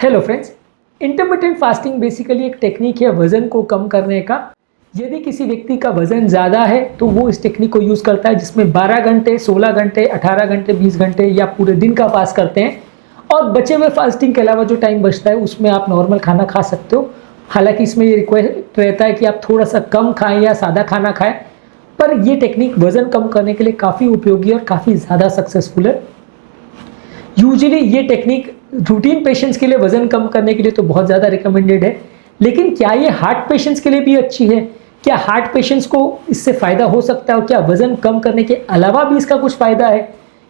Hello friends, intermittent fasting basically एक technique है वज़न को कम करने का। यदि किसी व्यक्ति का वज़न ज़्यादा है तो वो इस टेक्निक को यूज़ करता है जिसमें 12 घंटे, 16 घंटे, 18 घंटे, 20 घंटे या पूरे दिन का फास्ट करते हैं। और बचे हुए फास्टिंग के अलावा जो टाइम बचता है उसमें आप नॉर्मल खाना खा सकते हो। हालांकि इसमें ये रिक्वेस्ट रहता है कि आप थोड़ा सा कम खाएं या सादा खाना खाएं, पर ये टेक्निक वज़न कम करने के लिए काफ़ी उपयोगी और काफ़ी ज़्यादा सक्सेसफुल है। यूजुअली ये टेक्निक रूटीन पेशेंट्स के लिए वजन कम करने के लिए तो बहुत ज़्यादा रिकमेंडेड है, लेकिन क्या ये हार्ट पेशेंट्स के लिए भी अच्छी है? क्या हार्ट पेशेंट्स को इससे फ़ायदा हो सकता है और क्या वज़न कम करने के अलावा भी इसका कुछ फ़ायदा है?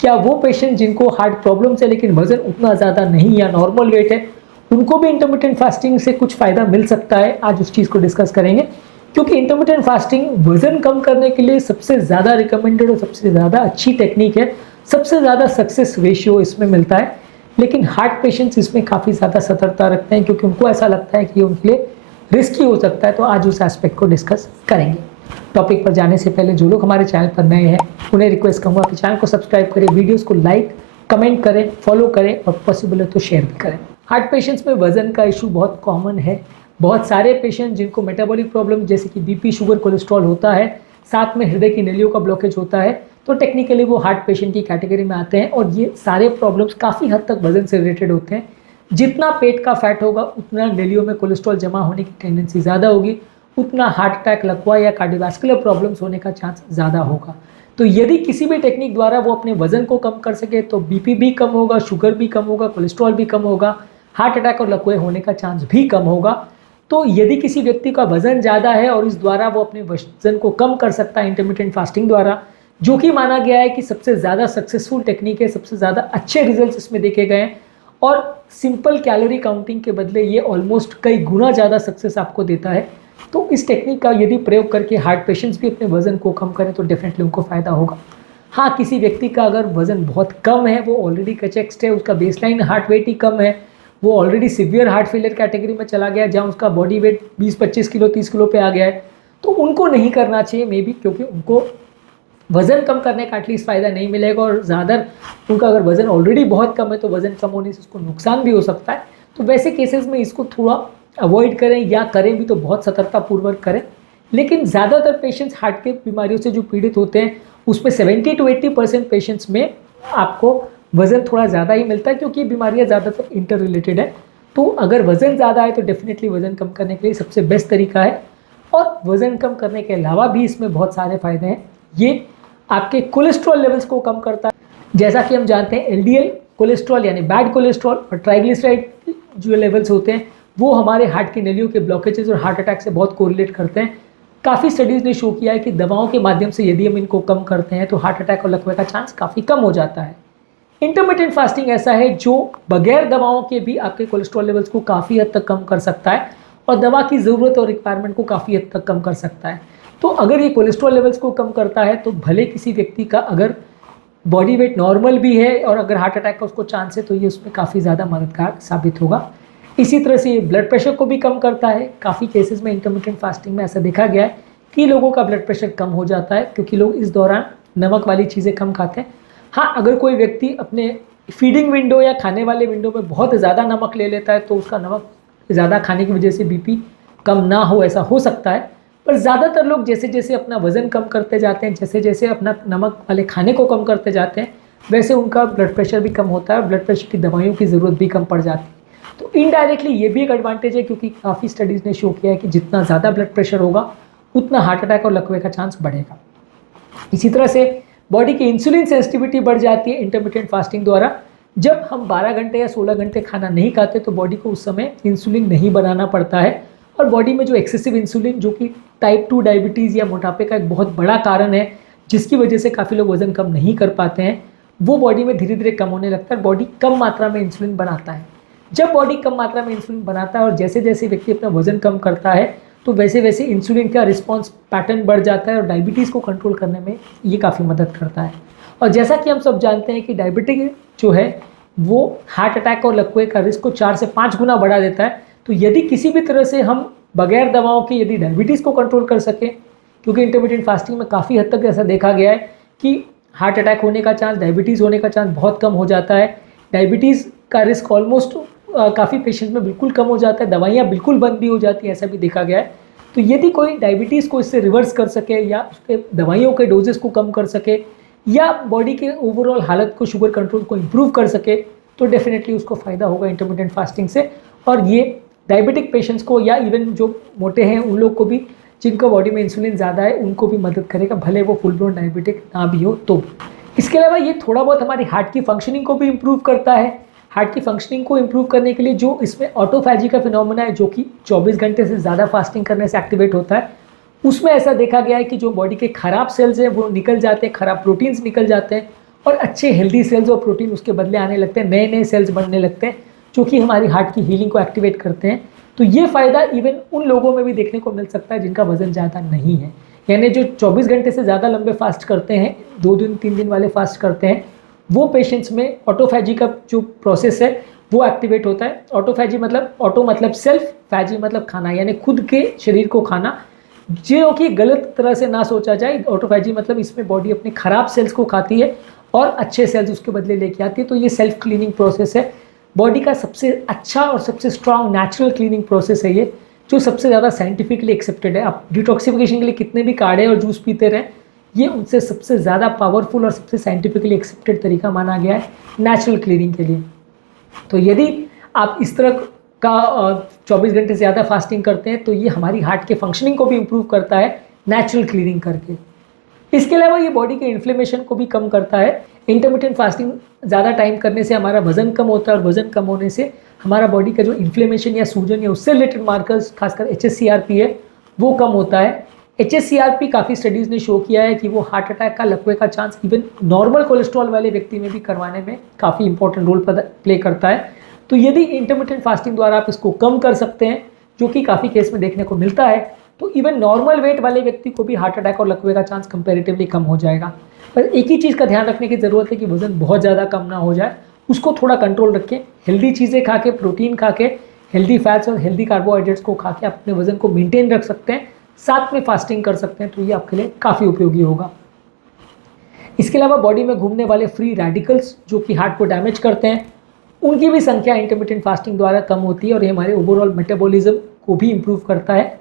क्या वो पेशेंट जिनको हार्ट प्रॉब्लम्स है लेकिन वज़न उतना ज़्यादा नहीं या नॉर्मल वेट है, उनको भी इंटरमिटेंट फास्टिंग से कुछ फ़ायदा मिल सकता है? आज उस चीज़ को डिस्कस करेंगे, क्योंकि इंटरमिटेंट फास्टिंग वज़न कम करने के लिए सबसे ज़्यादा रिकमेंडेड और सबसे ज़्यादा अच्छी टेक्निक है। सबसे ज़्यादा सक्सेस रेशियो इसमें मिलता है, लेकिन हार्ट पेशेंट्स इसमें काफ़ी ज़्यादा सतर्कता रखते हैं क्योंकि उनको ऐसा लगता है कि ये उनके लिए रिस्की हो सकता है। तो आज उस एस्पेक्ट को डिस्कस करेंगे। टॉपिक पर जाने से पहले जो लोग हमारे चैनल पर नए हैं उन्हें रिक्वेस्ट करूँगा कि चैनल को सब्सक्राइब करें, वीडियोज़ को लाइक, कमेंट करें, फॉलो करें और पॉसिबल है तो शेयर भी करें। हार्ट पेशेंट्स में वज़न का इशू बहुत कॉमन है। बहुत सारे पेशेंट जिनको मेटाबॉलिक प्रॉब्लम जैसे कि बीपी, शुगर, कोलेस्ट्रॉल होता है, साथ में हृदय की नलियों का ब्लॉकेज होता है, तो टेक्निकली वो हार्ट पेशेंट की कैटेगरी में आते हैं। और ये सारे प्रॉब्लम्स काफ़ी हद तक वजन से रिलेटेड होते हैं। जितना पेट का फैट होगा उतना नलियों में कोलेस्ट्रॉल जमा होने की टेंडेंसी ज़्यादा होगी, उतना हार्ट अटैक, लकवा या कार्डियोवास्कुलर प्रॉब्लम्स होने का चांस ज़्यादा होगा। तो यदि किसी भी टेक्निक द्वारा वो अपने वजन को कम कर सके तो बीपी भी कम होगा, शुगर भी कम होगा, कोलेस्ट्रॉल भी कम होगा, हार्ट अटैक और लकवे होने का चांस भी कम होगा। तो यदि किसी व्यक्ति का वजन ज़्यादा है और इस द्वारा वो अपने वजन को कम कर सकता है इंटरमिटेंट फास्टिंग द्वारा, जो कि माना गया है कि सबसे ज़्यादा सक्सेसफुल टेक्निक है, सबसे ज़्यादा अच्छे रिजल्ट्स इसमें देखे गए हैं और सिंपल कैलोरी काउंटिंग के बदले ये ऑलमोस्ट कई गुना ज़्यादा सक्सेस आपको देता है। तो इस टेक्निक का यदि प्रयोग करके हार्ट पेशेंट्स भी अपने वजन को कम करें तो डेफिनेटली उनको फ़ायदा होगा। हाँ, किसी व्यक्ति का अगर वजन बहुत कम है, वो ऑलरेडी कचेक्स्ड है, उसका बेसलाइन हार्ट वेट ही कम है, वो already severe heart failure category में चला गया है जहाँ उसका बॉडी वेट 20-25 किलो, 30 किलो पे आ गया है, तो उनको नहीं करना चाहिए मे बी, क्योंकि उनको वज़न कम करने का एटलीस्ट फ़ायदा नहीं मिलेगा। और ज़्यादा उनका अगर वज़न ऑलरेडी बहुत कम है तो वज़न कम होने से उसको नुकसान भी हो सकता है। तो वैसे केसेस में इसको थोड़ा अवॉइड करें, या करें भी तो बहुत सतर्कतापूर्वक करें। लेकिन ज़्यादातर पेशेंट्स हार्ट के बीमारियों से जो पीड़ित होते हैं उसमें 70 to 80% पेशेंट्स में आपको वज़न थोड़ा ज़्यादा ही मिलता है, क्योंकि ये बीमारियाँ ज़्यादातर इंटर रिलेटेड है। तो अगर वज़न ज़्यादा है तो डेफिनेटली वज़न कम करने के लिए सबसे बेस्ट तरीका है। और वज़न कम करने के अलावा भी इसमें बहुत सारे फ़ायदे हैं। ये आपके कोलेस्ट्रॉल लेवल्स को कम करता है। जैसा कि हम जानते हैं एलडीएल कोलेस्ट्रॉल यानी बैड कोलेस्ट्रॉल और ट्राइग्लिसराइड जो लेवल्स होते हैं वो हमारे हार्ट की नलियों के ब्लॉकेजेस और हार्ट अटैक से बहुत कोरिलेट करते हैं। काफ़ी स्टडीज़ ने शो किया है कि दवाओं के माध्यम से यदि हम इनको कम करते हैं तो हार्ट अटैक और लकवे का चांस काफ़ी कम हो जाता है। इंटरमिटेंट फास्टिंग ऐसा है जो बगैर दवाओं के भी आपके कोलेस्ट्रॉल लेवल्स को काफ़ी हद तक कम कर सकता है और दवा की ज़रूरत और रिक्वायरमेंट को काफ़ी हद तक कम कर सकता है। तो अगर ये कोलेस्ट्रॉल लेवल्स को कम करता है तो भले किसी व्यक्ति का अगर बॉडी वेट नॉर्मल भी है और अगर हार्ट अटैक का उसको चांस है तो ये उसमें काफ़ी ज़्यादा मददगार साबित होगा। इसी तरह से ये ब्लड प्रेशर को भी कम करता है। काफ़ी केसेस में इंटरमिटेंट फास्टिंग में ऐसा देखा गया है कि लोगों का ब्लड प्रेशर कम हो जाता है, क्योंकि लोग इस दौरान नमक वाली चीज़ें कम खाते हैं। हाँ, अगर कोई व्यक्ति अपने फीडिंग विंडो या खाने वाले विंडो में बहुत ज़्यादा नमक ले लेता है तो उसका नमक ज़्यादा खाने की वजह से बीपी कम ना हो, ऐसा हो सकता है। पर ज़्यादातर लोग जैसे जैसे अपना वज़न कम करते जाते हैं, जैसे जैसे अपना नमक वाले खाने को कम करते जाते हैं, वैसे उनका ब्लड प्रेशर भी कम होता है और ब्लड प्रेशर की दवाइयों की ज़रूरत भी कम पड़ जाती है। तो इनडायरेक्टली ये भी एक एडवांटेज है, क्योंकि काफ़ी स्टडीज़ ने शो किया है कि जितना ज़्यादा ब्लड प्रेशर होगा उतना हार्ट अटैक और लकवे का चांस बढ़ेगा। इसी तरह से बॉडी की इंसुलिन सेंसिटिविटी बढ़ जाती है इंटरमिटेंट फास्टिंग द्वारा। जब हम 12 घंटे या 16 घंटे खाना नहीं खाते तो बॉडी को उस समय इंसुलिन नहीं बनाना पड़ता है, और बॉडी में जो एक्सेसिव इंसुलिन, जो कि टाइप 2 डायबिटीज़ या मोटापे का एक बहुत बड़ा कारण है जिसकी वजह से काफ़ी लोग वज़न कम नहीं कर पाते हैं, वो बॉडी में धीरे धीरे कम होने लगता है। बॉडी कम मात्रा में इंसुलिन बनाता है। जब बॉडी कम मात्रा में इंसुलिन बनाता है और जैसे जैसे व्यक्ति अपना वज़न कम करता है तो वैसे वैसे इंसुलिन का रिस्पॉन्स पैटर्न बढ़ जाता है और डायबिटीज़ को कंट्रोल करने में ये काफ़ी मदद करता है। और जैसा कि हम सब जानते हैं कि डायबिटीज जो है वो हार्ट अटैक और लकवे का रिस्क को 4 से 5 गुना बढ़ा देता है। तो यदि किसी भी तरह से हम बगैर दवाओं के यदि डायबिटीज़ को कंट्रोल कर सकें, क्योंकि इंटरमिटेंट फास्टिंग में काफ़ी हद तक ऐसा देखा गया है कि हार्ट अटैक होने का चांस, डायबिटीज़ होने का चांस बहुत कम हो जाता है। डायबिटीज़ का रिस्क ऑलमोस्ट काफ़ी पेशेंट्स में बिल्कुल कम हो जाता है, दवाइयाँ बिल्कुल बंद भी हो जाती हैं, ऐसा भी देखा गया है। तो यदि कोई डायबिटीज़ को इससे रिवर्स कर सके या उसके दवाइयों के डोजेस को कम कर सके या बॉडी के ओवरऑल हालत को, शुगर कंट्रोल को इम्प्रूव कर सके, तो डेफिनेटली उसको फ़ायदा होगा इंटरमिटेंट फास्टिंग से। और ये डायबिटिक पेशेंट्स को या इवन जो मोटे हैं उन लोग को भी, जिनका बॉडी में इंसुलिन ज़्यादा है, उनको भी मदद करेगा, भले वो फुल ब्लोन डायबिटिक ना भी हो तो। इसके अलावा ये थोड़ा बहुत हमारी हार्ट की फंक्शनिंग को भी इम्प्रूव करता है। हार्ट की फंक्शनिंग को इम्प्रूव करने के लिए जो इसमें ऑटोफैजी का फिनोमेना है, जो कि 24 घंटे से ज़्यादा फास्टिंग करने से एक्टिवेट होता है, उसमें ऐसा देखा गया है कि जो बॉडी के खराब सेल्स हैं वो निकल जाते हैं, खराब प्रोटीन्स निकल जाते हैं और अच्छे हेल्दी सेल्स और प्रोटीन उसके बदले आने लगते हैं, नए नए सेल्स बनने लगते हैं जो कि हमारी हार्ट की हीलिंग को एक्टिवेट करते हैं। तो ये फ़ायदा इवन उन लोगों में भी देखने को मिल सकता है जिनका वजन ज़्यादा नहीं है, यानी जो 24 घंटे से ज़्यादा लंबे फास्ट करते हैं, 2 दिन 3 दिन वाले फास्ट करते हैं, वो पेशेंट्स में ऑटोफैजी का जो प्रोसेस है वो एक्टिवेट होता है। ऑटोफैजी मतलब, ऑटो मतलब सेल्फ, फैजी मतलब खाना, यानी खुद के शरीर को खाना, जो कि गलत तरह से ना सोचा जाए। ऑटोफैजी मतलब इसमें बॉडी अपने खराब सेल्स को खाती है और अच्छे सेल्स उसके बदले लेके आती है। तो ये सेल्फ क्लीनिंग प्रोसेस है, बॉडी का सबसे अच्छा और सबसे स्ट्रॉन्ग नेचुरल क्लीनिंग प्रोसेस है ये, जो सबसे ज़्यादा साइंटिफिकली एक्सेप्टेड है। आप डिटॉक्सिफिकेशन के लिए कितने भी काढ़े और जूस पीते रहें, ये उनसे सबसे ज़्यादा पावरफुल और सबसे साइंटिफिकली एक्सेप्टेड तरीका माना गया है नेचुरल क्लीनिंग के लिए। तो यदि आप इस तरह का 24 घंटे से ज़्यादा फास्टिंग करते हैं तो ये हमारी हार्ट के फंक्शनिंग को भी इम्प्रूव करता है नेचुरल क्लीनिंग करके। इसके अलावा ये बॉडी के इन्फ्लेमेशन को भी कम करता है। इंटरमिटेंट फास्टिंग ज़्यादा टाइम करने से हमारा वजन कम होता है और वजन कम होने से हमारा बॉडी का जो इन्फ्लेमेशन या सूजन या उससे रिलेटेड मार्कर्स, खासकर HSCRP है, वो कम होता है। HSCRP काफ़ी स्टडीज़ ने शो किया है कि वो हार्ट अटैक का, लकवे का चांस इवन नॉर्मल कोलेस्ट्रॉल वाले व्यक्ति में भी करवाने में काफ़ी इंपॉर्टेंट रोल प्ले करता है। तो यदि इंटरमिटेंट फास्टिंग द्वारा आप इसको कम कर सकते हैं, जो कि काफ़ी केस में देखने को मिलता है, तो इवन नॉर्मल वेट वाले व्यक्ति को भी हार्ट अटैक और लकवे का चांस कंपैरेटिवली कम हो जाएगा। पर एक ही चीज़ का ध्यान रखने की ज़रूरत है कि वज़न बहुत ज़्यादा कम ना हो जाए, उसको थोड़ा कंट्रोल रखें। हेल्दी चीज़ें खा के, प्रोटीन खा के, हेल्दी फैट्स और हेल्दी कार्बोहाइड्रेट्स को खा के अपने वज़न को मेंटेन रख सकते हैं, साथ में फास्टिंग कर सकते हैं, तो ये आपके लिए काफ़ी उपयोगी होगा। इसके अलावा बॉडी में घूमने वाले फ्री रेडिकल्स जो कि हार्ट को डैमेज करते हैं, उनकी भी संख्या इंटरमिटेंट फास्टिंग द्वारा कम होती है और ये हमारे ओवरऑल मेटाबॉलिज्म को भी इम्प्रूव करता है।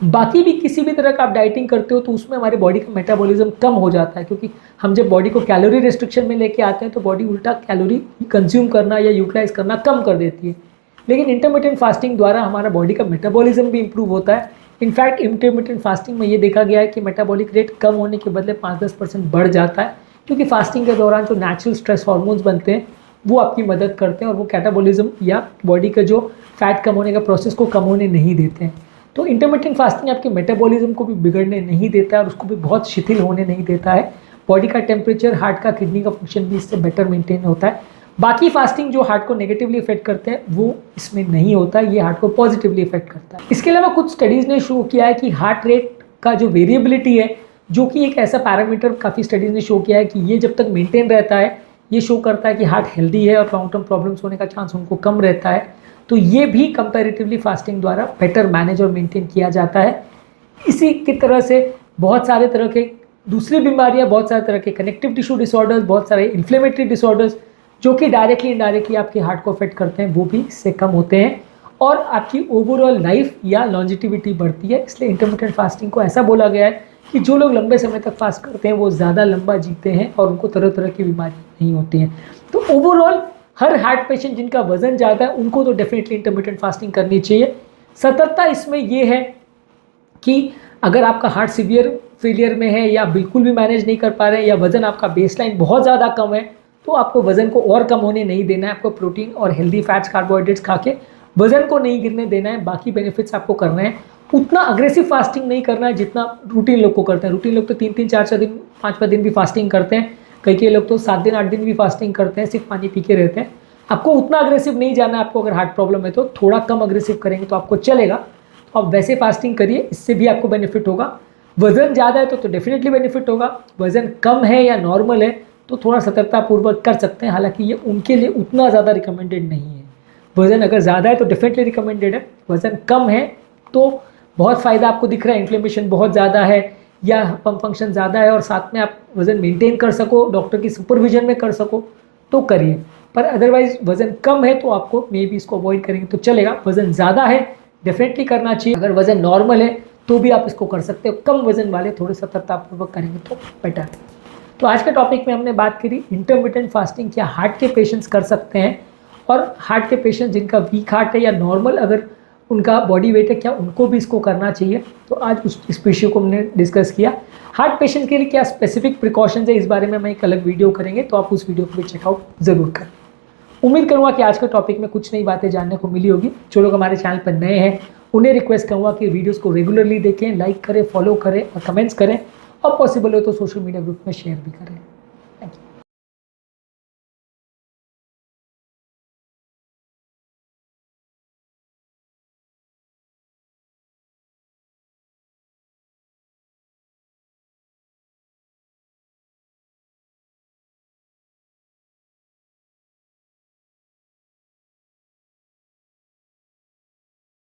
बाकी भी किसी भी तरह का आप डाइटिंग करते हो तो उसमें हमारी बॉडी का मेटाबॉलिज्म कम हो जाता है, क्योंकि हम जब बॉडी को कैलोरी रिस्ट्रिक्शन में लेके आते हैं तो बॉडी उल्टा कैलोरी कंज्यूम करना या यूटिलाइज करना कम कर देती है। लेकिन इंटरमिटेंट फास्टिंग द्वारा हमारा बॉडी का मेटाबॉलिज्म भी इम्प्रूव होता है। इनफैक्ट इंटरमिटेंट फास्टिंग में ये देखा गया है कि मेटाबॉलिक रेट कम होने के बदले 5-10% बढ़ जाता है, क्योंकि फास्टिंग के दौरान जो नेचुरल स्ट्रेस हार्मोन्स बनते हैं वो आपकी मदद करते हैं और वो कैटाबॉलिज्म या बॉडी का जो फैट कम होने का प्रोसेस को कम होने नहीं देते हैं। तो इंटरमिटेंट फास्टिंग आपके मेटाबॉलिज्म को भी बिगड़ने नहीं देता है और उसको भी बहुत शिथिल होने नहीं देता है। बॉडी का टेम्परेचर, हार्ट का, किडनी का फंक्शन भी इससे बेटर मेंटेन होता है। बाकी फास्टिंग जो हार्ट को नेगेटिवली इफेक्ट करते हैं वो इसमें नहीं होता, ये हार्ट को पॉजिटिवली इफेक्ट करता है। इसके अलावा कुछ स्टडीज़ ने शो किया है कि हार्ट रेट का जो वेरिएबिलिटी है, जो कि एक ऐसा पैरामीटर काफ़ी स्टडीज़ ने शो किया है कि ये जब तक मेंटेन रहता है, ये शो करता है कि हार्ट हेल्दी है और लॉन्ग टर्म प्रॉब्लम्स होने का चांस उनको कम रहता है। तो ये भी कंपैरेटिवली फास्टिंग द्वारा बेटर मैनेज और मेंटेन किया जाता है। इसी की तरह से बहुत सारे तरह के दूसरी बीमारियां, बहुत सारे तरह के कनेक्टिव टिश्यू डिसऑर्डर्स, बहुत सारे इन्फ्लेमेटरी डिसऑर्डर्स जो कि डायरेक्टली इनडायरेक्टली आपके हार्ट को अफेक्ट करते हैं, वो भी इससे कम होते हैं और आपकी ओवरऑल लाइफ या लॉन्जिटिविटी बढ़ती है। इसलिए इंटरमिटेंट फास्टिंग को ऐसा बोला गया है कि जो लोग लंबे समय तक फास्ट करते हैं वो ज़्यादा लंबा जीते हैं और उनको तरह तरह की बीमारी नहीं होती हैं। तो ओवरऑल हर हार्ट पेशेंट जिनका वजन ज़्यादा है उनको तो डेफिनेटली इंटरमिटेंट फास्टिंग करनी चाहिए। सतर्कता इसमें यह है कि अगर आपका हार्ट सीवियर फेलियर में है या बिल्कुल भी मैनेज नहीं कर पा रहे हैं या वज़न आपका बेसलाइन बहुत ज़्यादा कम है, तो आपको वज़न को और कम होने नहीं देना है। आपको प्रोटीन और हेल्दी फैट्स, कार्बोहाइड्रेट्स खा के वज़न को नहीं गिरने देना है। बाकी बेनिफिट्स आपको करने हैं। उतना अग्रेसिव फास्टिंग नहीं करना है जितना रूटीन लोग को करते हैं। रूटीन लोग तो 3-3, 4-4 दिन, 5-5 दिन भी फास्टिंग करते हैं। कई लोग तो 7 दिन, 8 दिन भी फास्टिंग करते हैं, सिर्फ पानी पी के रहते हैं। आपको उतना अग्रेसिव नहीं जाना है। आपको अगर हार्ट प्रॉब्लम है तो थोड़ा कम अग्रेसिव करेंगे तो आपको चलेगा। तो आप वैसे फास्टिंग करिए, इससे भी आपको बेनिफिट होगा। वज़न ज़्यादा है तो डेफिनेटली बेनिफिट होगा। वज़न कम है या नॉर्मल है तो थोड़ा सतर्कतापूर्वक कर सकते हैं, हालांकि ये उनके लिए उतना ज़्यादा रिकमेंडेड नहीं है। वज़न अगर ज़्यादा है तो डेफिनेटली रिकमेंडेड है। वज़न कम है तो बहुत फ़ायदा आपको दिख रहा है, इन्फ्लेमेशन बहुत ज़्यादा है या पम्प फंक्शन ज़्यादा है और साथ में आप वज़न मेंटेन कर सको, डॉक्टर की सुपरविजन में कर सको, तो करिए। पर अदरवाइज वज़न कम है तो आपको मे बी इसको अवॉइड करेंगे तो चलेगा। वज़न ज़्यादा है डेफिनेटली करना चाहिए। अगर वज़न नॉर्मल है तो भी आप इसको कर सकते हो। कम वज़न वाले थोड़े सतर्कतापूर्वक करेंगे तो बेटर है। तो आज के टॉपिक में हमने बात करी इंटरमिटेंट फास्टिंग क्या हार्ट के पेशेंट्स कर सकते हैं, और हार्ट के पेशेंट जिनका वीक हार्ट है या नॉर्मल अगर उनका बॉडी वेट है क्या उनको भी इसको करना चाहिए। तो आज इस विषय को हमने डिस्कस किया। हार्ट पेशेंट के लिए क्या स्पेसिफिक प्रिकॉशंस है इस बारे में मैं एक अलग वीडियो करेंगे, तो आप उस वीडियो को भी चेकआउट ज़रूर करें। उम्मीद करूँगा कि आज के टॉपिक में कुछ नई बातें जानने को मिली होगी। जो लोग हमारे चैनल पर नए हैं उन्हें रिक्वेस्ट करूँगा कि वीडियोज़ को रेगुलरली देखें, लाइक करें, फॉलो करें और कमेंट्स करें, और पॉसिबल हो तो सोशल मीडिया ग्रुप में शेयर भी करें।